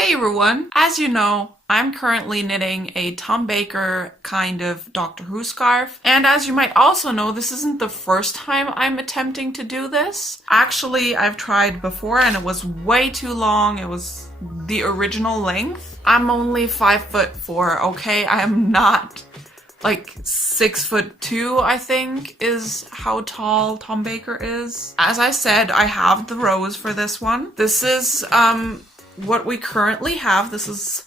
Hey everyone! As you know, I'm currently knitting a Tom Baker kind of Doctor Who scarf. And as you might also know, this isn't the first time I'm attempting to do this. Actually, I've tried before and it was way too long. It was the original length. I'm only 5'4", okay? I am not like 6'2", I think, is how tall Tom Baker is. As I said, I have the rows for this one. This is what we currently have. This is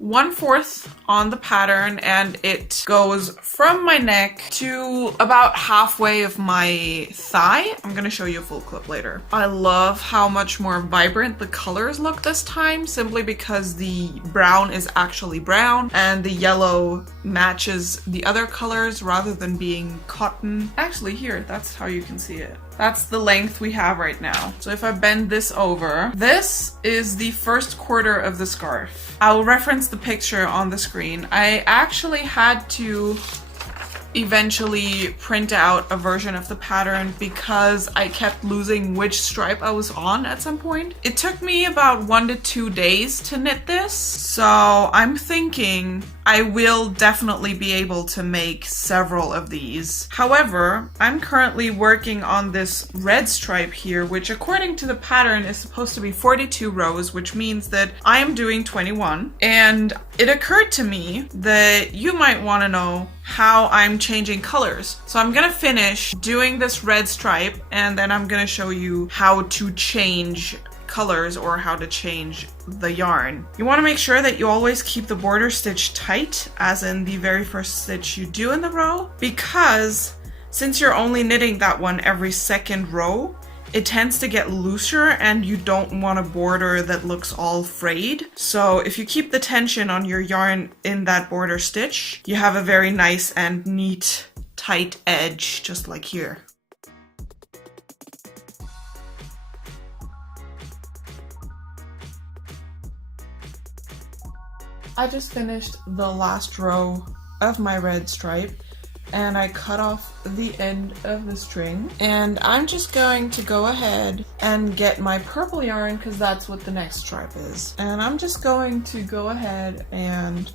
1/4 on the pattern, and it goes from my neck to about halfway of my thigh. I'm gonna show you a full clip later. I love how much more vibrant the colors look this time, simply because the brown is actually brown and the yellow matches the other colors rather than being cotton. Actually, here, that's how you can see it. That's the length we have right now. So if I bend this over, this is the first quarter of the scarf. I'll reference the picture on the screen. I actually had to eventually print out a version of the pattern because I kept losing which stripe I was on at some point. It took me about 1 to 2 days to knit this, so I'm thinking I will definitely be able to make several of these. However, I'm currently working on this red stripe here, which according to the pattern is supposed to be 42 rows, which means that I am doing 21. And it occurred to me that you might want to know how I'm changing colors. So I'm gonna finish doing this red stripe and then I'm gonna show you how to change colors or how to change the yarn. You want to make sure that you always keep the border stitch tight, as in the very first stitch you do in the row, because since you're only knitting that one every second row, it tends to get looser and you don't want a border that looks all frayed. So if you keep the tension on your yarn in that border stitch, you have a very nice and neat tight edge, just like here. I just finished the last row of my red stripe and I cut off the end of the string, and I'm just going to go ahead and get my purple yarn because that's what the next stripe is. And I'm just going to go ahead and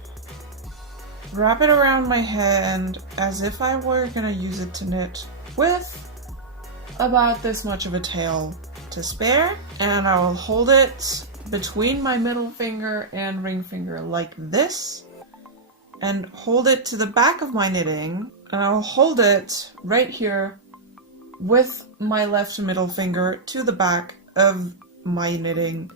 wrap it around my hand as if I were gonna use it to knit, with about this much of a tail to spare, and I will hold it between my middle finger and ring finger like this and hold it to the back of my knitting, and I'll hold it right here with my left middle finger to the back of my knitting,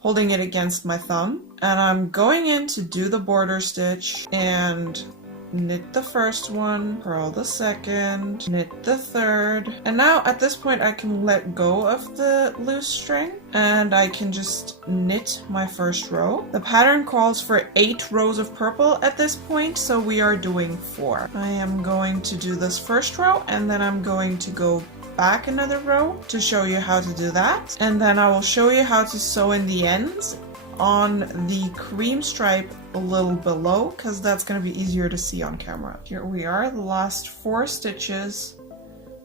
holding it against my thumb, and I'm going in to do the border stitch and knit the first one, purl the second, knit the third, and now at this point I can let go of the loose string and I can just knit my first row. The pattern calls for 8 rows of purple at this point, so we are doing 4. I am going to do this first row and then I'm going to go back another row to show you how to do that, and then I will show you how to sew in the ends on the cream stripe a little below, because that's going to be easier to see on camera. Here we are, the last 4 stitches.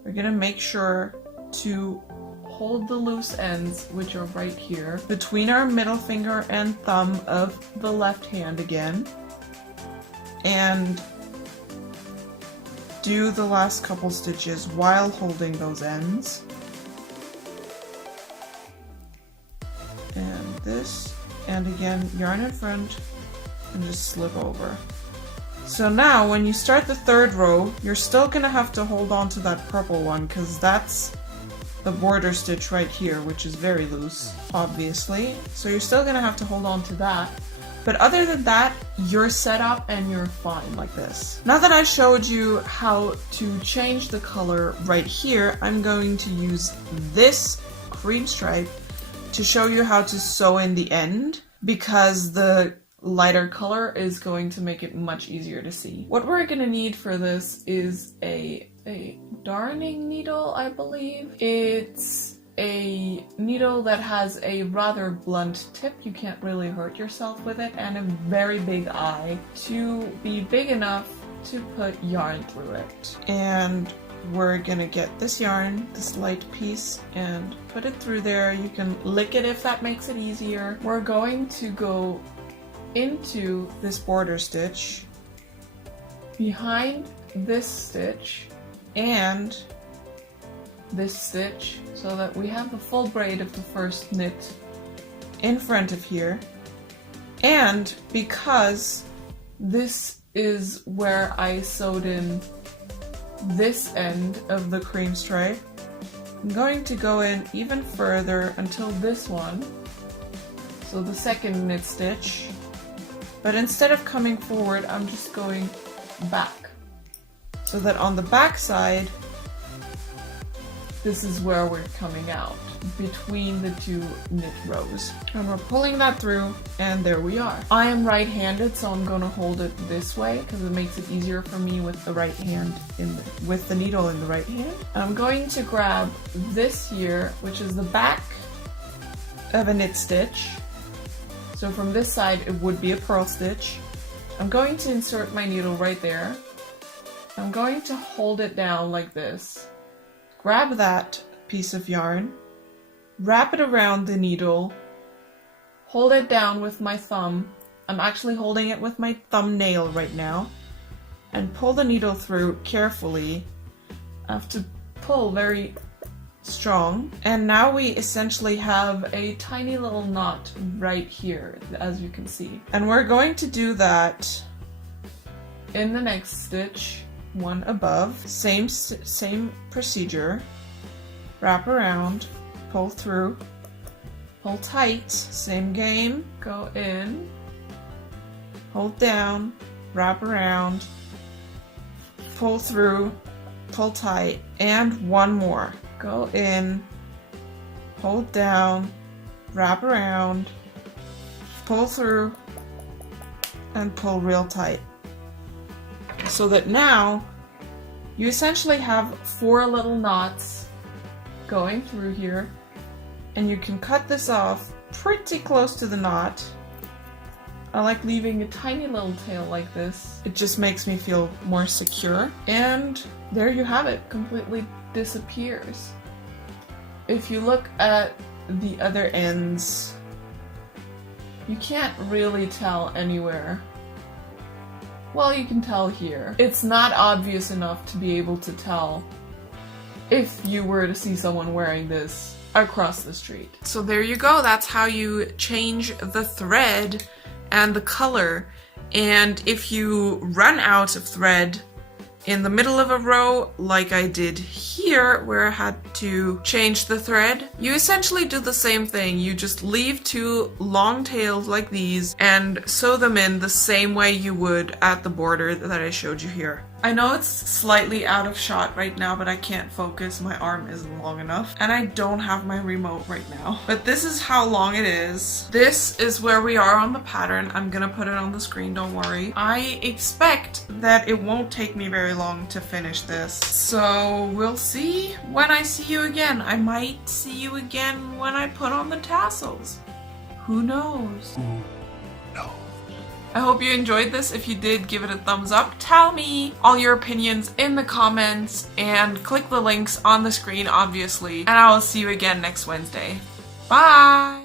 We're going to make sure to hold the loose ends, which are right here, between our middle finger and thumb of the left hand again, and do the last couple stitches while holding those ends. And this, and again, yarn in front and just slip over. So now when you start the third row, you're still gonna have to hold on to that purple one because that's the border stitch right here, which is very loose, obviously. So you're still gonna have to hold on to that. But other than that, you're set up and you're fine like this. Now that I showed you how to change the color right here, I'm going to use this cream stripe to show you how to sew in the end, because the lighter color is going to make it much easier to see. What we're gonna need for this is a darning needle, I believe. It's a needle that has a rather blunt tip, you can't really hurt yourself with it, and a very big eye to be big enough to put yarn through it. And we're gonna get this yarn, this light piece, and put it through there. You can lick it if that makes it easier. We're going to go into this border stitch, behind this stitch, and this stitch, so that we have the full braid of the first knit in front of here. And because this is where I sewed in this end of the cream stripe, I'm going to go in even further until this one, so the second knit stitch, but instead of coming forward, I'm just going back, so that on the back side, this is where we're coming out, between the two knit rows. And we're pulling that through, and there we are. I am right-handed, so I'm going to hold it this way because it makes it easier for me with the right hand, with the needle in the right hand. I'm going to grab this here, which is the back of a knit stitch. So from this side, it would be a purl stitch. I'm going to insert my needle right there. I'm going to hold it down like this. Grab that piece of yarn, wrap it around the needle, hold it down with my thumb. I'm actually holding it with my thumbnail right now, and pull the needle through carefully. I have to pull very strong, and now we essentially have a tiny little knot right here, as you can see. And we're going to do that in the next stitch, one above. Same procedure. Wrap around, pull through, pull tight, same game. Go in, hold down, wrap around, pull through, pull tight, and one more. Go in, hold down, wrap around, pull through, and pull real tight. So that now you essentially have 4 little knots going through here, and you can cut this off pretty close to the knot. I like leaving a tiny little tail like this. It just makes me feel more secure. And there you have it, completely disappears. If you look at the other ends, you can't really tell anywhere. Well, you can tell here. It's not obvious enough to be able to tell if you were to see someone wearing this across the street. So there you go. That's how you change the thread and the color. And if you run out of thread in the middle of a row, like I did here, where I had to change the thread, you essentially do the same thing. You just leave 2 long tails like these and sew them in the same way you would at the border that I showed you here. I know it's slightly out of shot right now, but I can't focus. My arm isn't long enough, and I don't have my remote right now. But this is how long it is. This is where we are on the pattern. I'm gonna put it on the screen, don't worry. I expect that it won't take me very long to finish this. So we'll see when I see you again. I might see you again when I put on the tassels. Who knows? No. I hope you enjoyed this. If you did, give it a thumbs up. Tell me all your opinions in the comments and click the links on the screen, obviously. And I will see you again next Wednesday. Bye!